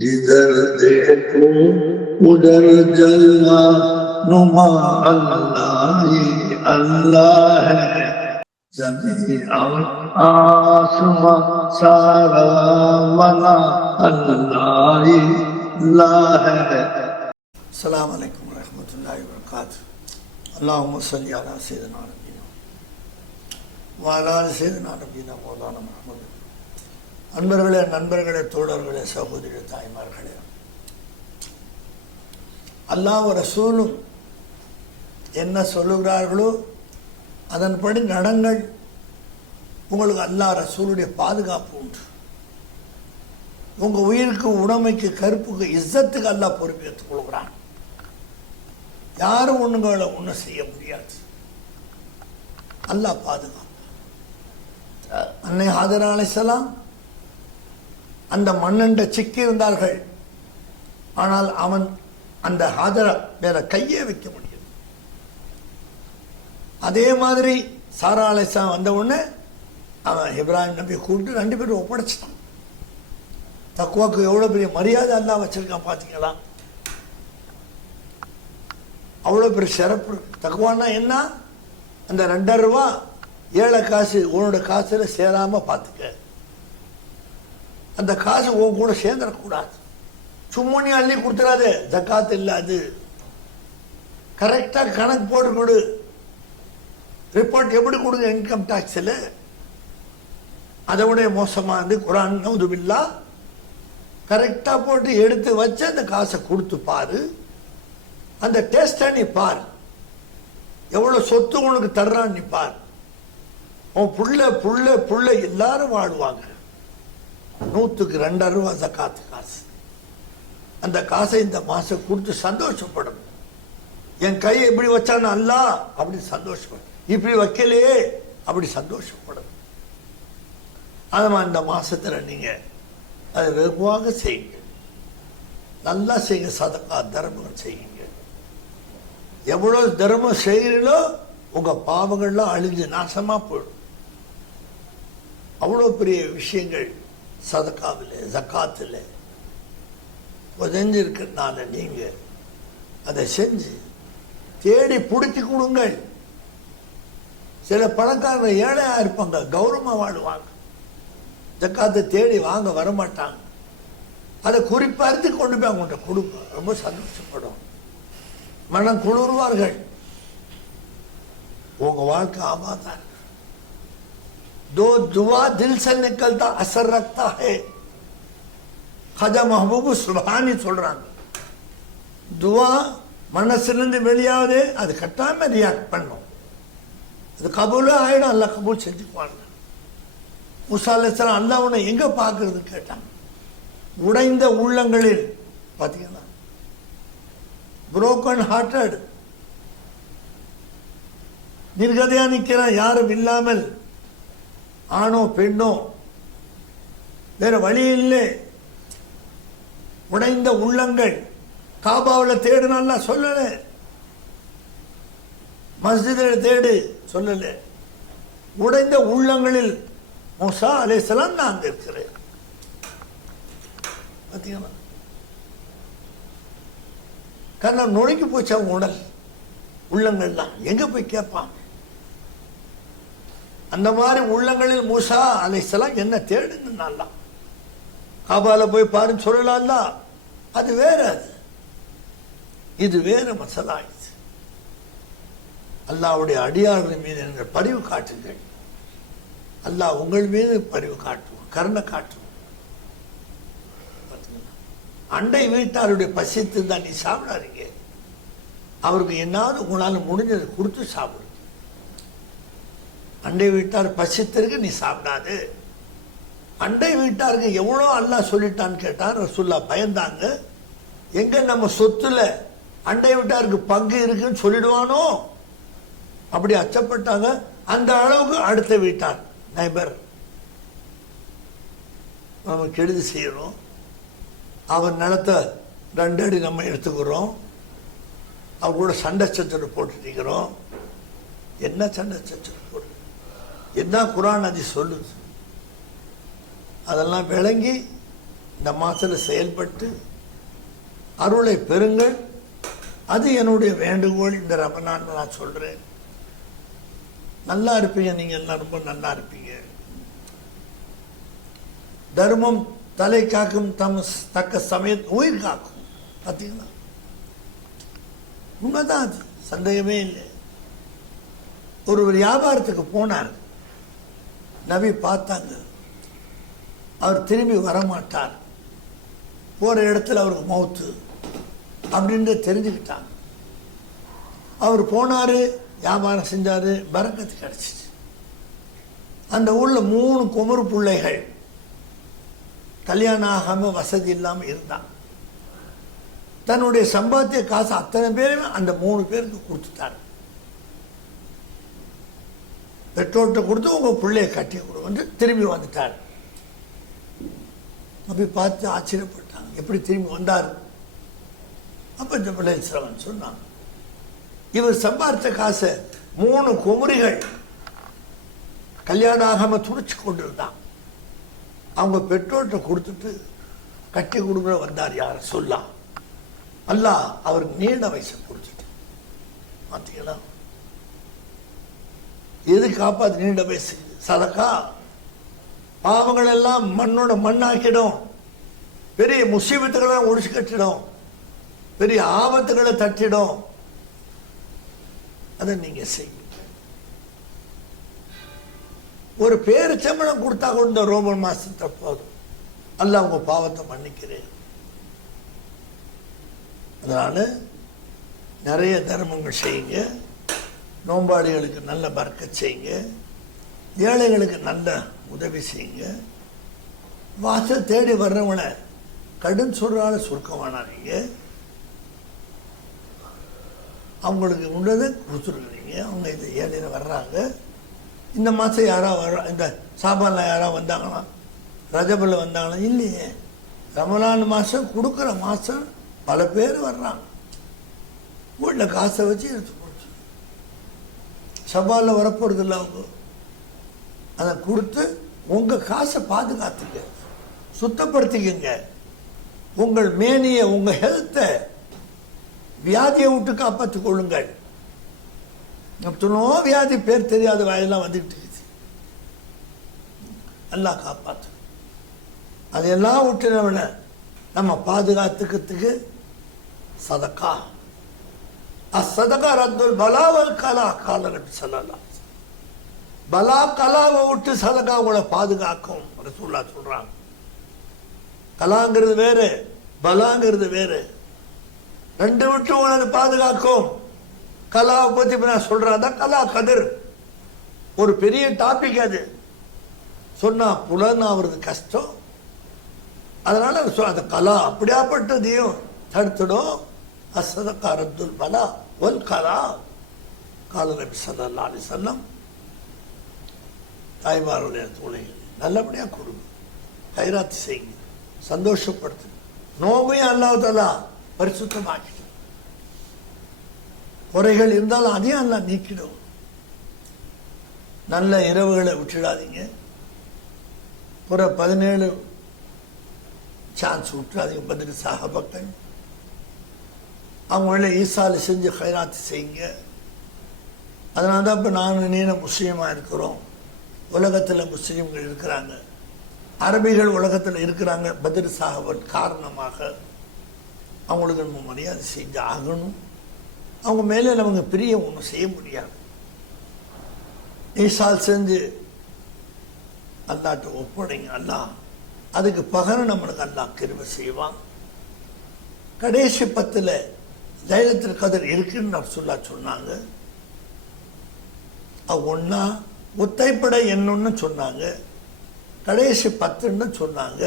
जिधर देखो उधर जलवा नुमा अल्लाह ही अल्लाह है। जमीन और आसमां सारा बना अल्लाह ही अल्लाह है। अस्सलामु अलैकुम रहमतुल्लाहि व बरकातुहू। अल्लाहुम्मा सल्लि अला सय्यिदिना नबीना व अला आलि सय्यिदिना नबीना मौलाना முஹம்மது. அன்பர்களே, நண்பர்களே, தோழர்களே, சகோதரி தாய்மார்களே, அல்லாஹ் ரசூலும் என்ன சொல்லுகிறார்களோ அதன்படி நடங்கள். உங்களுக்கு அல்லாஹ் ரசூலுடைய பாதுகாப்பு உண்டு. உங்க உயிருக்கு, உடமைக்கு, கருப்புக்கு, இஸ்ஸத்துக்கு அல்லாஹ் பொறுப்பேற்றுக் கொள்கிறான். யாரும் ஒண்ணுங்களை ஒன்றும் செய்ய முடியாது. அல்லாஹ் பாதுகாப்பு. அன்னை ஹாஜரா அலைஹிஸ்ஸலாம் அந்த மன்னன் சிக்கி இருந்தார்கள். ஆனால் அவன் அந்த ஹாஜரா மேல கையே வைக்க முடியாது. அதே மாதிரி சாரா அலைஹிஸ்ஸலாம் வந்த உடனே அவன் இப்ராஹிம் நபி கூப்பிட்டு 2 பேரும் ஒப்படைச்சிட்டான். தக்குவாக்கு எவ்வளோ பெரிய மரியாதை அல்லாஹ் வச்சிருக்கான் பார்த்தீங்களா? அவ்வளோ பெரிய சிறப்பு. தக்குவான்னா என்ன? அந்த 2.5 ரூபா ஏழை காசு உன்னோட காசுல சேராம பார்த்துக்க. அந்த காசு உன் கூட சேர்ந்துடக்கூடாது. சும்மா நீ அள்ளி கொடுத்துடாது. ஜக்காத் இல்லை, அது கரெக்டாக கணக்கு போட்டு கொடு. ரிப்போர்ட் எப்படி கொடுங்க இன்கம் டாக்ஸில்? அதை விட மோசமாக இருந்து குரான் நவுதுபில்லா கரெக்டாக போட்டு எடுத்து வச்சு அந்த காசை கொடுத்து பாரு. அந்த டேஸ்டை நீ பார். எவ்வளோ சொத்து உனக்கு தர்றான்னு நீ பார். உன் புள்ள புள்ள புள்ள எல்லாரும் வாழுவாங்க. 100க்கு 2.5 ரூபா ஜக்காத்து காசு. அந்த காசை இந்த மாசம் கொடுத்து சந்தோஷப்படும். என் கையை இப்படி வச்சான அல்லாஹ் அப்படி சந்தோஷப்படும். இப்படி வைக்கலையே அப்படி சந்தோஷப்படும். அதமா இந்த மாசத்துல நீங்க அதை வெகுவாக செய்யுங்க. நல்லா செய்யுங்க. சதகா தர்மங்கள் செய்யுங்க. எவ்வளவு தர்மம் செய்கிறீங்களோ உங்க பாவங்கள்லாம் அழிஞ்சு நாசமா போயிடும். அவ்வளோ பெரிய விஷயங்கள் சதகாவில், ஜக்காத்தில் புதஞ்சிருக்கிறதுனால நீங்க அதை செஞ்சு தேடி பிடிச்சி கொடுங்கள். சில பணக்காரங்க ஏழையா இருப்பாங்க, கௌரவமா வாழுவாங்க. ஜக்காத்தை தேடி வாங்க வரமாட்டாங்க. அதை குறிப்பார்த்து கொண்டு போய் அவங்கள்ட்ட கொடுப்போம். ரொம்ப சந்தோஷப்படும், மனம் குளிர்வார்கள். உங்க வாழ்க்கை ஆபாதான். दो दुआ दिल से निकलता असर रखता है. खजा महबूब सुभानी சொல்றாங்க. துவா மனசிலிருந்து வெளியாவது அது கட்டாம ரியாக்ட் பண்ணும். அது கபூலா ஆயிடும். அல்லாஹ் கபூல் செஞ்சுக்குவாங்க. மூசா அலைஹிஸ்ஸலாம் அல்லாஹ் உன்னை எங்க பார்க்கறது கேட்டாங்க. உடைந்த உள்ளங்களில் பார்த்தீங்கன்னா, புரோக்கன் ஹார்ட்டட், நிர்கதையா நிற்கிறான். யாரும் இல்லாமல், ஆணோ பெண்ணோ, வேற வழி இல்லை. உடைந்த உள்ளங்கள். காபாவில் தேடுனா சொல்லல, மஸ்ஜிதில் தேடு சொல்லல. உடைந்த உள்ளங்களில் மூசா அலைஹிஸ்ஸலாம் நான் அங்க இருக்கிறேன். பார்த்தீங்களா? காரணம் நுழைக்கு போச்சா உடல் உள்ளங்கள்லாம் எங்க போய் கேட்பான். அந்த மாதிரி உள்ளங்களில் மூசா அலைஹிஸ்ஸலாம் என்ன தேடுன்னு காபால போய் பாருன்னு சொல்லலாம். அது வேற, இது வேற மசாலா. இது அல்லாஹ்வுடைய அடியார்கள் மீது என்ற பரிவு காட்டுங்கள். அல்லாஹ் உங்கள் மீது பரிவு காட்டுவோம், கருணை காட்டுவோம். அண்டை வீட்டாருடைய பசித்து தான் நீ சாப்பிடாதீங்க. அவருக்கு என்னாவது உங்களால் முடிஞ்சதை கொடுத்து சாப்பிடு. அண்டை வீட்டார் பசித்திற்கு நீ சாப்பிடாது. அண்டை வீட்டாருக்கு எவ்வளோ அல்லாஹ் சொல்லிட்டான்னு கேட்டான். ரசூலுல்லாஹ் பயந்தாங்க. எங்க நம்ம சொத்துல அண்டை வீட்டாருக்கு பங்கு இருக்குன்னு சொல்லிடுவானோ அப்படி அச்சப்பட்டாங்க. அந்த அளவுக்கு அடுத்த வீட்டார் நைபர் நம்ம கெடுதி செய்யறோம். அவன் நிலத்தை 2 அடி நம்ம எடுத்துக்கிறோம். அவர் கூட சண்டை சச்சரவு போட்டுட்டீங்கிறோம். என்ன சண்டை சச்சரவு போட்டு என்ன குர்ஆன் அது சொல்லுது? அதெல்லாம் விளங்கி இந்த மாசத்துல செயல்பட்டு அருளை பெறுங்கள். அது என்னுடைய வேண்டுகோள். இந்த ரமலான் நான் சொல்றேன். நல்லா இருப்பீங்க, நீங்க எல்லாம் ரொம்ப நல்லா இருப்பீங்க. தர்மம் தலை காக்கும், தக்க சமயத் உயிர் காக்கும். பார்த்தீங்களா, உண்மைதான், அது சந்தேகமே இல்லை. ஒரு வியாபாரத்துக்கு போனார், நபி பார்த்தாங்க, அவர் திரும்பி வரமாட்டார், போற இடத்துல அவருக்கு மௌத்து அப்படின்னு தெரிஞ்சுக்கிட்டாங்க. அவர் போனாரு, வியாபாரம் செஞ்சாரு, பரக்கத்து கிடைச்சிச்சு. அந்த ஊர்ல 3 குமரு பிள்ளைகள் கல்யாணம் ஆகாம வசதி இல்லாம இருந்தாங்க. தன்னுடைய சம்பாத்திய காசு அத்தனை பேருமே அந்த 3 பேருக்கு கொடுத்துட்டாரு. பெற்றோர்கிட்ட கொடுத்து உங்க பிள்ளைய கட்டி கொடுங்க திரும்பி வந்துட்டார். அப்படி பார்த்து ஆச்சரியப்பட்டாங்க, எப்படி திரும்பி வந்தார்? அப்ப இந்த பிள்ளை சிரவன் சொன்னாங்க, இவர் சம்பாதித்த காசை 3 குமரிகள் கல்யாணம் ஆகாம துடிச்சு கொண்டிருந்தான். அவங்க பெற்றோர்கிட்ட கொடுத்துட்டு கட்டி கொடுக்குற வந்தார். யார சொல்லலாம், அல்லாஹ் அவருக்கு நீண்ட வயசை கொடுத்துட்டு. பார்த்தீங்களா, எது காப்பாது? நீண்ட வயசு சதக்கா. பாவங்கள் எல்லாம் மண்ணோட மண்ணாக்கிடும், பெரிய முசீபத்துகளை ஒழிச்சு கட்டிடும், பெரிய ஆபத்துகளை தட்டிடும். அதை நீங்க செய்யுங்க. ஒரு பேரிச்சம்பளம் கொடுத்தா கூட இந்த ரோமன் மாசத்தை போதும், அல்லாஹ் உங்க பாவத்தை மன்னிக்கிறேன். அதனால நிறைய தர்மங்கள் செய்யுங்க, நோம்பாளிகளுக்கு நல்ல பரக்கத் செய்யுங்க, ஏழைகளுக்கு நல்ல உதவி செய்யுங்க. வாசல் தேடி வர்றவங்களை கடும் சொல்றால சுருக்க வேணாங்க, அவங்களுக்கு உள்ளதை கொடுத்துருக்குறீங்க. அவங்க இந்த ஏழையில வர்றாங்க. இந்த மாதம் யாராவது வர, இந்த சாபானில் யாராவது வந்தாங்களா, ரஜபில் வந்தாங்களா? இல்லையே. ரமலான் மாதம் கொடுக்குற மாதம் பல பேர் வர்றாங்க. வீட்டில் காசை வச்சு எடுத்து கொடுத்து, சபாலில் வரப்போறது இல்லை அவங்க. அதை கொடுத்து உங்கள் காசை பாதுகாத்துங்க, சுத்தப்படுத்திக்கங்க. உங்கள் மேனியை, உங்கள் ஹெல்த்தை, வியாதியை விட்டு காப்பாற்றிக் கொள்ளுங்கள். எத்தனோ வியாதி பேர் தெரியாத வாயெல்லாம் வந்துட்டு இருக்குது, எல்லாம் காப்பாற்று. அதையெல்லாம் விட்டுனவன நம்ம பாதுகாத்துக்கிறதுக்கு சதக்கா. அசதகா ரத்துல் பலாவல் கலா கால நபி ஸல்லல்லாஹு அலைஹி வஸல்லம். பலா கலாவை விட்டு சதகா உங்களை பாதுகாக்கும் ரசூலுல்லாஹ் சொல்றாங்க. கலாங்கிறது வேறு, பலாங்கிறது வேறு. 2 விட்டு உங்களை பாதுகாக்கும். கலாவை பத்தி நான் சொல்றேன், கலா கதிர் ஒரு பெரிய டாபிக். அது சொன்னா புலனாவது கஷ்டம். அதனால அந்த கலா அப்படியாப்பட்டதையும் தடுத்துடும். அசதகா ரத்துல் பலா வல் கலா கால நபி ஸல்லல்லாஹு அலைஹி வஸல்லம். தாய்மாருடைய துணைகள் நல்லபடியா கொடுங்க, கைராத்து செய்யுங்க, சந்தோஷப்படுத்து. நோவையும் அல்லாஹ் தஆலா பரிசுத்தமாக்கி, குறைகள் இருந்தாலும் அதையும் அல்லாஹ் நீக்கிடும். நல்ல இரவுகளை விட்டுடாதீங்க. புற 17 சான்ஸ் விட்டுறாதீங்க. பதில் சஹாபாக்கள் அவங்கள ஈசால செஞ்சு கைராத்து செய்யுங்க. அதனால தான் இப்போ நானும் நீன முஸ்லீமாக இருக்கிறோம். உலகத்தில் முஸ்லீம்கள் இருக்கிறாங்க, அரபிகள் உலகத்தில் இருக்கிறாங்க. பதில் சாஹபன் காரணமாக அவங்களுக்கு நம்ம மரியாதை செஞ்சு ஆகணும். அவங்க மேலே நமக்கு பிரிய ஒன்றும் செய்ய முடியாது. ஈசால் செஞ்சு அல்லாட்ட ஒப்படைங்க. அல்லாஹ் அதுக்கு பகரம் நம்மளுக்கு அல்லாஹ் கிருபை செய்வான். கடைசி 10 லைலத்துல் கத்ர் இருக்குன்னு ரசூலுல்லாஹ் சொன்னாங்க. ஒன்னா ஒத்தைப்பட என்னன்னு சொன்னாங்க, கடைசி 10ன்னு சொன்னாங்க.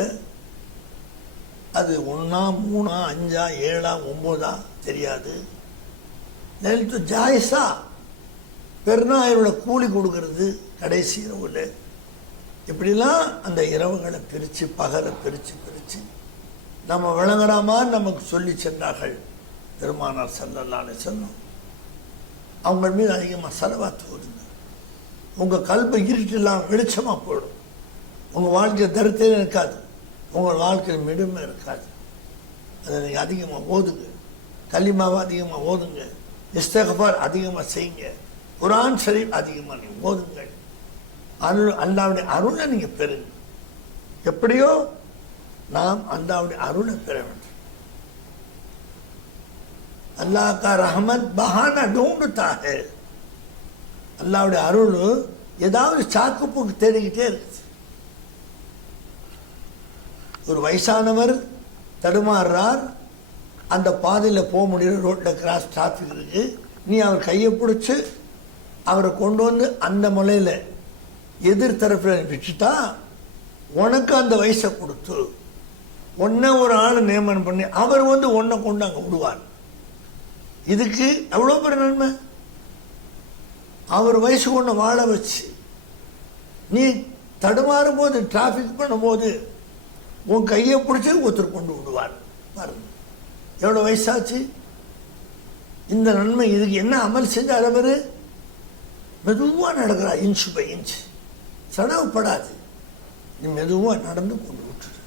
அது 1, 3, 5, 7, 9 தெரியாது. லைலத்து ஜாயிஸா பெருநாயரோட கூலி கொடுக்கறது கடைசி இரவுல. இப்படிலாம் அந்த இரவுகளை பிரித்து பகலை பிரித்து நம்ம விளங்குறாமா நமக்கு சொல்லி சென்றார்கள் பெருமானார் ஸல்லல்லாஹு அலைஹி வஸல்லம். அவங்க மீது அதிகமாக ஸலவாத் ஓதுங்க. உங்கள் கல்பை இருட்டெல்லாம் வெளிச்சமாக போயிடும். உங்கள் வாழ்க்கை தரத்தே இருக்காது. உங்கள் வாழ்க்கையில் மிடுமை இருக்காது. அதை நீங்கள் அதிகமாக ஓதுங்க, கலிமாவை அதிகமாக ஓதுங்க, இஸ்திக்ஃபார் அதிகமாக செய்யுங்க, குர்ஆன் ஷரீஃப் அதிகமாக நீங்கள் ஓதுங்கள். அருள், அல்லாஹ்வுடைய அருளை நீங்கள் பெறுங்க. எப்படியோ நாம் அல்லாஹ்வுடைய அருளை பெற வேண்டும். அல்லாஹ் கா ரஹமத் பஹானா ढूंढता है. அல்லாஹ்வுடைய அருள் ஏதாவது சாக்குப்போக்கு தேடிக்கிட்டே இருக்குது. ஒரு வயசானவர் தடுமாறுறார், அந்த பாதையில் போக முடியல, ரோட்டில் கிராஸ் டிராஃபிக் இருக்கு. நீ அவர் கையை பிடிச்சி அவரை கொண்டு வந்து அந்த முலையில் எதிர்த்தரப்பில் விட்டுட்டா உனக்கு அந்த வயசை கொடுத்து உன்னை ஒரு ஆள் நியமனம் பண்ணி அவர் வந்து உன்னை கொண்டு அங்கே விடுவார். இதுக்கு எவ்வளோ பெரிய நன்மை. அவர் வயசு கொண்டு வாழ வச்சு நீ தடுமாறும் போது டிராஃபிக் பண்ணும்போது உன் கையை பிடிச்சி ஒருத்தர் கொண்டு விடுவார். பாருங்க எவ்வளோ வயசாச்சு. இந்த நன்மை இதுக்கு என்ன அமல் செஞ்சார் அவர்? மெதுவாக நடக்கிறா, இன்ச்சு பை இன்ச்சு, சடவுப்படாது. நீ மெதுவாக நடந்து கொண்டு விட்டுரு.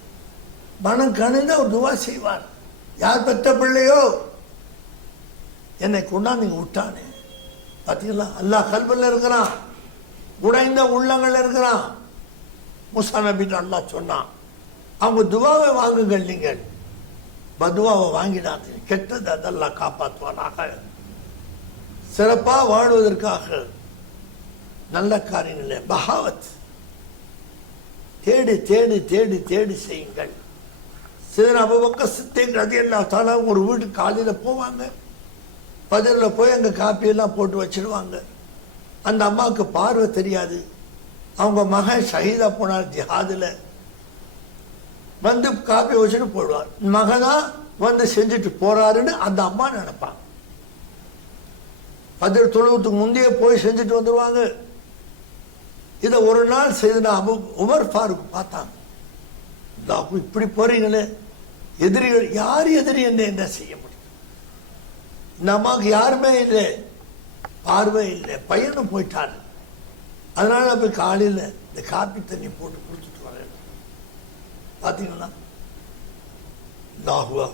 மனம் கணிந்து அவர் துவா செய்வார். யார் பெற்ற பிள்ளையோ என்னை கொண்டாந்து நீங்க விட்டானே, பார்த்தீங்களா? அல்லாஹ் கல்வியில் இருக்கிறான், உடைந்த உள்ளங்கள் இருக்கிறான். மூசா நபின்னு அல்லாஹ் சொன்னான், அவங்க துவாவை வாங்குங்கள், நீங்கள் பதுவாவை வாங்கிடாது. கெட்டது அதெல்லாம் காப்பாற்றுவானாக. சிறப்பாக வாழ்வதற்காக நல்ல காரியங்களே பகாவத் தேடி தேடி தேடி தேடி செய்யுங்கள். சில அபூபக்கர் சித்திக் ரலியல்லாஹு தஆலா ஒரு வீட்டுக்கு காலையில் போவாங்க, பதிலில் போய் அங்கே காப்பியெல்லாம் போட்டு வச்சிடுவாங்க. அந்த அம்மாவுக்கு பார்வை தெரியாது. அவங்க மகன் ஷஹீதா போனார் ஜிஹாதில், வந்து காப்பி வச்சுட்டு போடுவார். மகனா வந்து செஞ்சுட்டு போறாருன்னு அந்த அம்மா நினைப்பாங்க. பதில் தொழுவத்துக்கு முந்தைய போய் செஞ்சுட்டு வந்துடுவாங்க. இதை ஒரு நாள் செய்த உமர் ஃபாரூக் பார்த்தாங்க. இப்படி போறீங்களே, எதிரிகள் யார் எதிரி என்ன செய்ய முடியும்? இந்த அம்மாவுக்கு யாருமே இல்லை, பார்வை இல்லை, பையனும் போயிட்டாரு. அதனால போய் காலையில் இந்த காப்பி தண்ணி போட்டு குடிச்சிட்டு வரேன். பார்த்தீங்களா?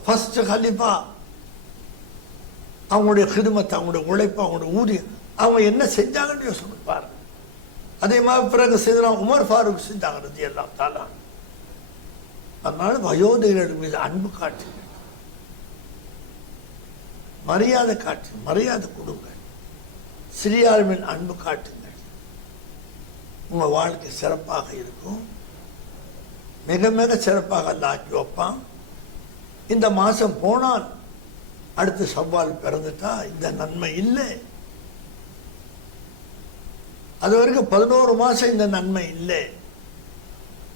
ஃபர்ஸ்ட் கலிஃபா அவங்களுடைய ஹிதுமத், அவங்களுடைய உழைப்பு, அவங்களுடைய ஊதியம், அவங்க என்ன செஞ்சாங்கன்னு யோசனை பாருங்க. அதே மாதிரி பிறகு செய்தா உமர் ஃபாரூக் செஞ்சாங்க ரலியல்லாஹு தஆலா. அதனால வயோதிகர்கள் மீது அன்பு காட்டுங்க, மரியாதை காட்டு, மரியாதை கொடுங்க, சிறியார் மீது அன்பு காட்டுங்க. உங்க வாழ்க்கை சிறப்பாக இருக்கும், மிக மிக சிறப்பாக அல்லாஹ் ஆக்கி வைப்பான். இந்த மாசம் போனால் அடுத்து ஷவ்வால் பிறந்துட்டா இந்த நன்மை இல்லை. அது வரைக்கும் 11 மாசம் இந்த நன்மை இல்லை.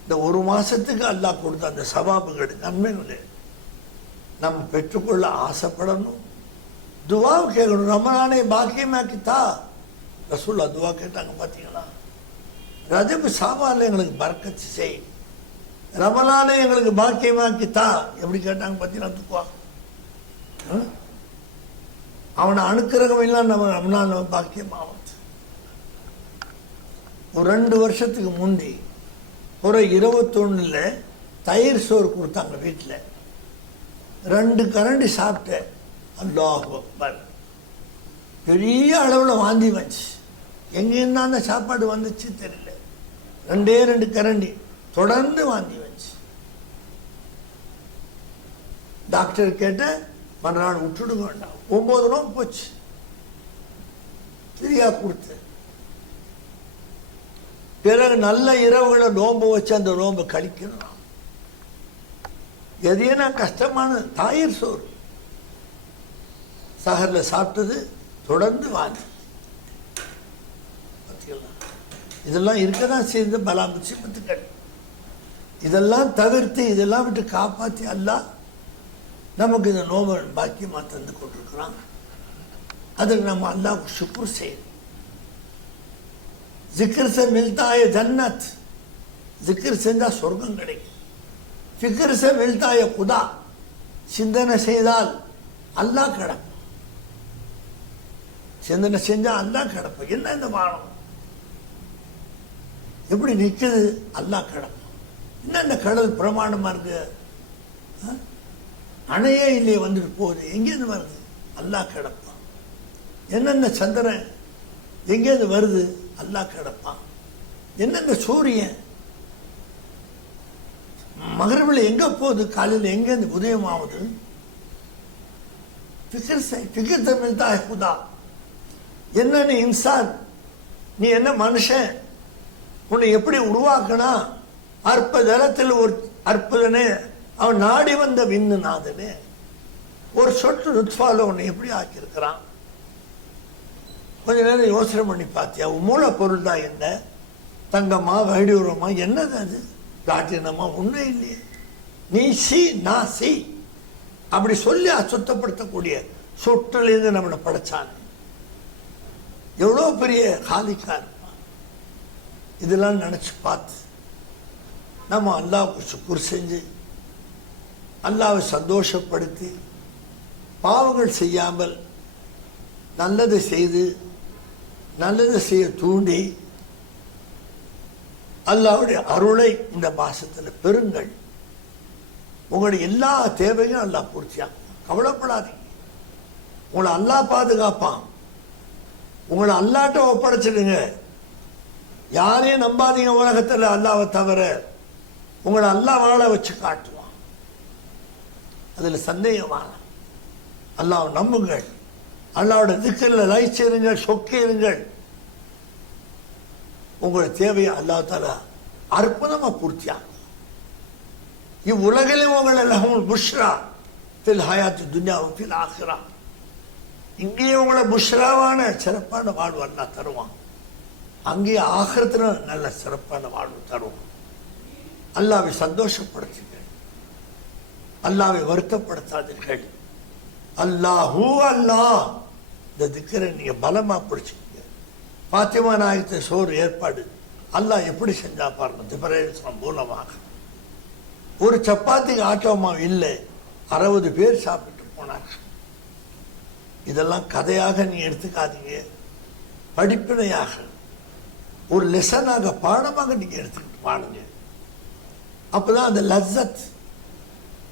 இந்த ஒரு மாசத்துக்கு அல்லாஹ் கொடுத்த அந்த சவாபுகள் நன்மைகளே நம்ம பெற்றுக்கொள்ள ஆசைப்படணும். துவா கேட்கணும். ரமலானை பாக்கியமாக்கித்தா ரசூல்லா துவா கேட்டாங்க. பார்த்தீங்களா? ரஜப் ஷாபான்ல எங்களுக்கு பரக்கத்து செய், ரமலானை எங்களுக்கு பாக்கியமாக்கித்தா. எப்படி கேட்டாங்க பார்த்தீங்கன்னா? துவா அவனை அணுக்கிறகம் எல்லாம் நம்ம ரமலான் பாக்கியமாகும். ஒரு 2 வருஷத்துக்கு முந்தி ஒரு 21 தயிர் சோறு கொடுத்தாங்க வீட்டில். 2 கரண்டி சாப்பிட்டேன். அல்லாஹ் அக்பர், பெரிய அளவில் வாந்தி வந்துச்சு. எங்கேருந்து அந்த சாப்பாடு வந்துச்சு தெரியல. 2 கரண்டி தொடர்ந்து வாந்தி வந்துச்சு. டாக்டர் கேட்டேன், மறுநாள் விட்டுடுங்க வேண்டாம். 9 நோம்பு போச்சு. ஃப்ரீயா கொடுத்து பிறகு நல்ல இரவுகளை நோம்பு வச்சு அந்த நோம்பு கழிக்கணும். எதையே கஷ்டமான தயிர் சோறு சஹர்ல சாப்பிட்டது தொடர்ந்து வாங்கி. இதெல்லாம் இருக்கதான் செய்த பலா முசிபத்துக்கள். இதெல்லாம் தவிர்த்து இதெல்லாம் விட்டு காப்பாற்றி அல்லாஹ் நமக்கு இந்த நோம்பு பாக்கியமா தந்து கொண்டிருக்கிறாங்க. அதுக்கு நம்ம அல்லாஹ்வுக்கு ஷுக்ர் செய்யணும். जिक्र से मिलता है जन्नत, जिक्र செஞ்சா சொர்க்கம் கிடைக்கும். ஃபிக்ர் से मिलता है खुदा, சிந்தனை செய்தால் அல்லாஹ் கிடைப்பான். சிந்தனை செஞ்சா அல்லாஹ் கிடைப்பான். என்ன இந்த வானம் எப்படி நிற்குது? அல்லாஹ் கிடைப்பான். என்னென்ன கடல் பிரமாணமா இருக்கு, அணையே இல்லையே வந்துட்டு போகுது, எங்கேருந்து வருது? அல்லாஹ் கிடப்பான். என்னென்ன சந்திரன் எங்கேருந்து வருது? அல்லாஹ் கிடப்பான். என்னென்ன சூரியன் மகரிபில் எங்க போகுது, காலையில் எங்கேருந்து உதயம் ஆகுது? ஃபிக்ர் மில்தா ஹை खुदा. என்ன நீ இன்சான், நீ என்ன மனுஷன், உன்னை எப்படி உருவாக்கினா? அற்ப ஜலத்தில் ஒரு அற்புதனே, அவன் நாடி வந்த விண்ணு நாதனே, ஒரு சொட்டு நுத்ஃபால உன்னை எப்படி ஆக்கியிருக்கிறான்? கொஞ்ச நேரம் யோசனை பண்ணி பார்த்தியா? மூலப்பொருள் தான் என்ன? தங்கம்மா, வைடூரமா, என்னது அது? பிளாட்டினமா? ஒன்றும் இல்லையே. நீ சி நான் சி அப்படி சொல்லி அசுத்தப்படுத்தக்கூடிய சொட்டுலேருந்து நம்மளை படைச்சான். எவ்வளோ பெரிய காலிக்கா இருப்பான். இதெல்லாம் நினைச்சு பார்த்து நம்ம அல்லாஹ்வுக்கு சுக்குர் செஞ்சு அல்லாஹ்வை சந்தோஷப்படுத்தி பாவங்கள் செய்யாமல் நல்லதை செய்து நல்லதை செய்ய தூண்டி அல்லாஹ்வுடைய அருளை இந்த மாசத்துல பெறுங்கள். உங்களுடைய எல்லா தேவையும் அல்லாஹ் பூர்த்தியாகும். கவலைப்படாதீங்க. உங்களை அல்லாஹ் பாதுகாப்பான். உங்களை அல்லாட்ட ஒப்படைச்சிடுங்க. யாரையும் நம்பாதீங்க. உலகத்தில் அல்லாவை தவிர உங்களை அல்லாஹ் வாழ வச்சு காட்டுவான். அதுல சந்தேகமான அல்லாஹ் நம்புங்கள். அல்லாவோட திக்கில் லைச்சிருங்கள், சொக்கிருங்கள். உங்களுடைய தேவையை அல்லாஹ் தஆலா அற்புதமா பூர்த்தியாகும். இவ்வுலகிலும் உங்கள் லஹுல் புஷ்ரா ஃபில் ஹயாத்தி துன்யா வ ஃபில் ஆখিরা. இங்கேயே உங்களை புஷ்ராவான சிறப்பான வாழ்வு அல்லாஹ் தருவான். அங்கேயே ஆখিরাத்துல நல்ல சிறப்பான வாழ்வு தருவான். அல்லாஹ்வை சந்தோஷப்படுத்துங்கள். அல்லாஹ்வை வருத்தப்படுத்தாதீர்கள். அல்லாஹு அல்லாஹ் இந்த திக்கரை நீங்க பலமா பிடிச்சிக்கங்க. பாத்திமா நாயகத்தை சோறு ஏற்பாடு அல்லாஹ் எப்படி செஞ்சா பாருங்க. திபரேசம் மூலமாக ஒரு சப்பாத்திக்கு ஆட்டோ மாவு இல்லை, 60 பேர் சாப்பிட்டு போனாங்க. இதெல்லாம் கதையாக நீ எடுத்துக்காதீங்க. படிப்பினையாக ஒரு லெசனாக பாடமாக நீங்க எடுத்துக்கிட்டு பாடுங்க. அப்பதான் அந்த லஸ்ஸத்,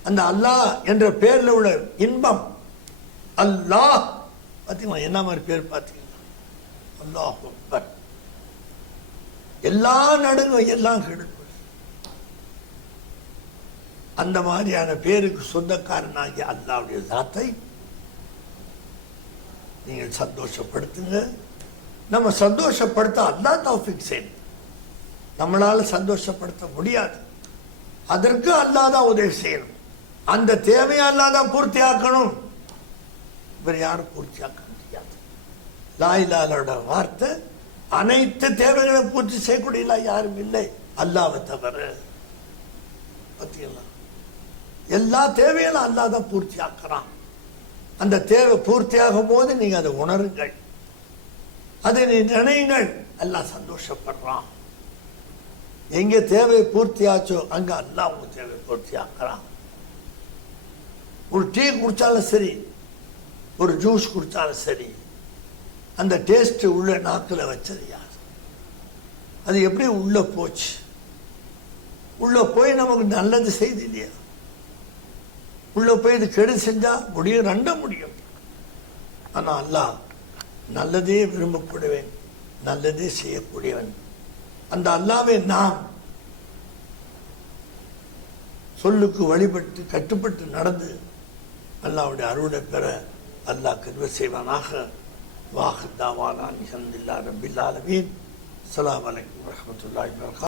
அந்த அல்லாஹ் என்ற பேர்ல உள்ள இன்பம். அல்லாஹ் பார்த்தீங்களா என்ன மாதிரி பேர் பார்த்தீங்களா? அல்லாஹ் அக்பர். எல்லா நடுங்கும் எல்லாம் கெடுக்கும். அந்த மாதிரியான பேருக்கு சொந்தக்காரனாகிய அல்லாஹ்வுடைய ஸாத்தை நீங்கள் சந்தோஷப்படுத்துங்க. நம்ம சந்தோஷப்படுத்த அல்லாஹ் தௌஃபீக் செய்யணும். நம்மளால சந்தோஷப்படுத்த முடியாது. அதற்கு அல்லாஹ் தான் உதவி செய்யணும். அந்த தேவையை அல்லாஹ் தான் பூர்த்தி ஆக்கணும். இவர் யாரும் பூர்த்தியாக்க முடியாது. லா இலாஹோட வார்த்தை அனைத்து தேவைகளை பூர்த்தி செய்யக்கூடிய யாரும் இல்லை அல்லாஹ்வை தவிர. பார்த்தீங்களா? எல்லா தேவைகளும் அல்லாஹ் தான் பூர்த்தி ஆக்குறான். அந்த தேவை பூர்த்தியாகும் போது நீங்க அதை உணருங்கள். அதை நீ நினையுங்கள். அல்லாஹ் சந்தோஷப்படுறான். எங்க தேவை பூர்த்தி ஆச்சோ அங்க அல்லாஹ் உங்க தேவை பூர்த்தி ஆக்குறான். ஒரு டீ குடிச்சாலும் சரி, ஒரு ஜூஸ் குடிச்சாலும் சரி, அந்த டேஸ்ட் உள்ள நாக்குல வச்சது யார்? அது எப்படி உள்ள போச்சு? உள்ள போய் நமக்கு நல்லது செய்து இல்லையா? உள்ள போய் இது கெடு செஞ்சா முடியும், ரெண்ட முடியும். ஆனா அல்லாஹ் நல்லதே விரும்பக்கூடியவன், நல்லதே செய்யக்கூடியவன். அந்த அல்லாஹ்வை நாம் சொல்லுக்கு வழிபட்டு கட்டுப்பட்டு நடந்து அல்லாஹ்வுடைய அருளை பெற அல்லாஹ் கிருபை செய்வானாக. வாஹிர் தாவானா அல்ஹம்துலில்லாஹி ரப்பில் ஆலமீன். அஸ்ஸலாமு அலைக்கும் வரஹ்மத்துல்லாஹி வபரகாத்துஹு.